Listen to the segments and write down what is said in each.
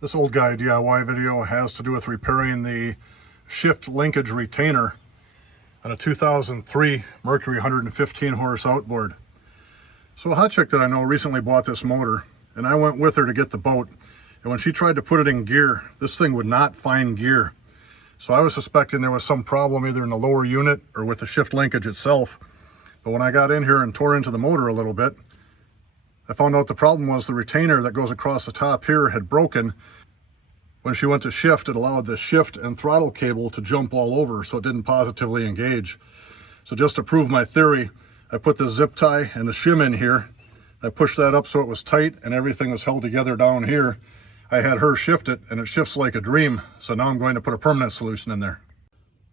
This old guy DIY video has to do with repairing the shift linkage retainer on a 2003 Mercury 115 horse outboard. So a hot chick that I know recently bought this motor, and I went with her to get the boat, and when she tried to put it in gear, this thing would not find gear. So I was suspecting there was some problem either in the lower unit or with the shift linkage itself. But when I got in here and tore into the motor a little bit, I found out the problem was the retainer that goes across the top here had broken. When she went to shift, it allowed the shift and throttle cable to jump all over, so it didn't positively engage. So just to prove my theory, I put the zip tie and the shim in here. I pushed that up so it was tight and everything was held together down here. I had her shift it, and it shifts like a dream. So now I'm going to put a permanent solution in there.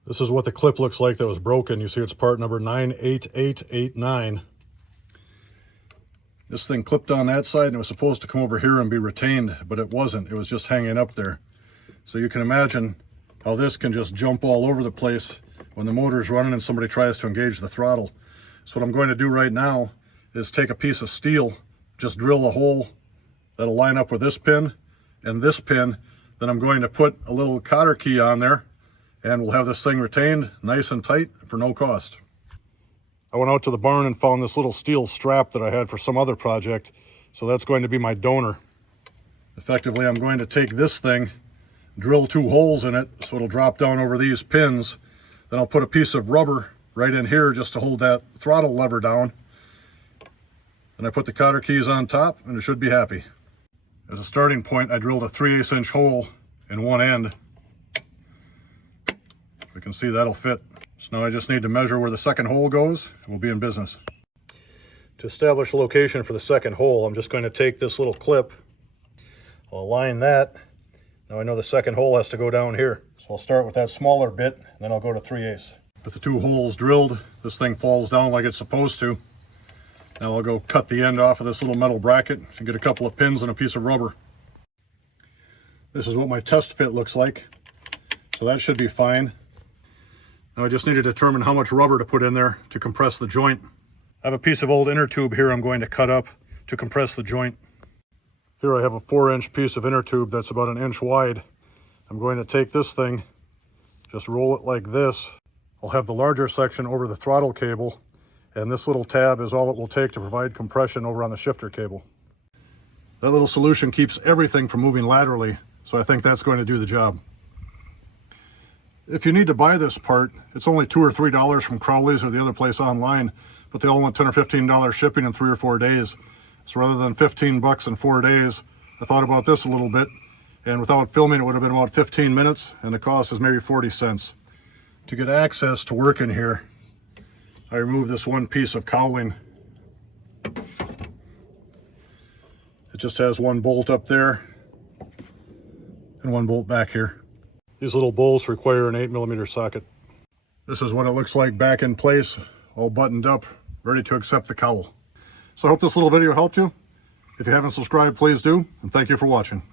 This is what the clip looks like that was broken. You see it's part number 98889. This thing clipped on that side and it was supposed to come over here and be retained, but it wasn't. It was just hanging up there. So you can imagine how this can just jump all over the place when the motor is running and somebody tries to engage the throttle. So what I'm going to do right now is take a piece of steel, just drill a hole that'll line up with this pin and this pin. Then I'm going to put a little cotter key on there and we'll have this thing retained nice and tight for no cost. I went out to the barn and found this little steel strap that I had for some other project. So that's going to be my donor. Effectively, I'm going to take this thing, drill 2 holes in it so it'll drop down over these pins. Then I'll put a piece of rubber right in here just to hold that throttle lever down. Then I put the cotter keys on top and it should be happy. As a starting point, I drilled a 3/8 inch hole in one end. We can see that'll fit. So now I just need to measure where the second hole goes and we'll be in business. To establish a location for the second hole, I'm just going to take this little clip. I'll align that. Now I know the second hole has to go down here. So I'll start with that smaller bit, and then I'll go to 3/8. With the 2 holes drilled, this thing falls down like it's supposed to. Now I'll go cut the end off of this little metal bracket and get a couple of pins and a piece of rubber. This is what my test fit looks like. So that should be fine. Now I just need to determine how much rubber to put in there to compress the joint. I have a piece of old inner tube here I'm going to cut up to compress the joint. Here I have a 4-inch piece of inner tube that's about 1 inch wide. I'm going to take this thing, just roll it like this. I'll have the larger section over the throttle cable, and this little tab is all it will take to provide compression over on the shifter cable. That little solution keeps everything from moving laterally, so I think that's going to do the job. If you need to buy this part, it's only $2 or $3 from Crowley's or the other place online, but they all want $10 or $15 shipping in 3 or 4 days. So rather than 15 bucks in 4 days, I thought about this a little bit, and without filming it would have been about 15 minutes, and the cost is maybe 40 cents. To get access to work in here, I remove this one piece of cowling. It just has 1 bolt up there and 1 bolt back here. These little bolts require an 8mm socket. This is what it looks like back in place, all buttoned up, ready to accept the cowl. So I hope this little video helped you. If you haven't subscribed, please do, and thank you for watching.